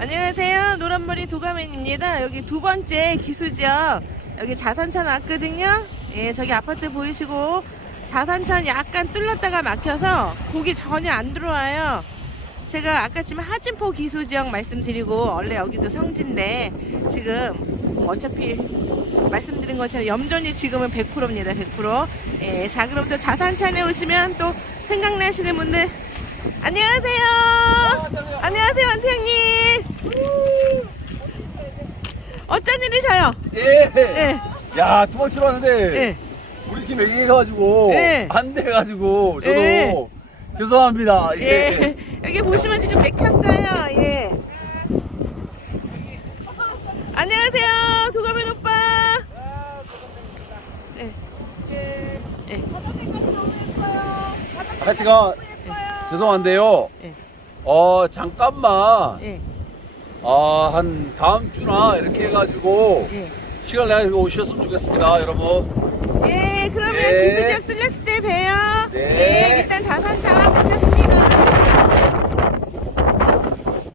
안녕하세요. 노란머리 도가맨입니다. 여기 두 번째 기수지역. 여기 자산천 왔거든요. 예, 저기 아파트 보이시고 자산천 약간 뚫렸다가 막혀서 고기 전혀 안 들어와요. 제가 아까 지금 하진포 기수지역 말씀드리고 원래 여기도 성지인데 지금 어차피 말씀드린 것처럼 염전이 지금은 100%입니다. 100%. 예, 자 그럼 또 자산천에 오시면 또 생각나시는 분들 안녕하세요. 안녕하세요, 원태형님. 어쩐 일이셔요? 예. 예, 야, 두 번 치러 왔는데 예. 우리 팀 애기가지고 예. 안 돼 가지고 저도 예. 죄송합니다. 예. 예. 여기 보시면 지금 맥혔어요. 예. 안녕하세요, 도가면 오빠. 예. 예. 하여튼간 죄송한데요. 예. 어 잠깐만 예. 아, 한 다음 주나 이렇게 해가지고 예. 시간 내가 오셨으면 좋겠습니다, 여러분. 예, 그러면 네. 기수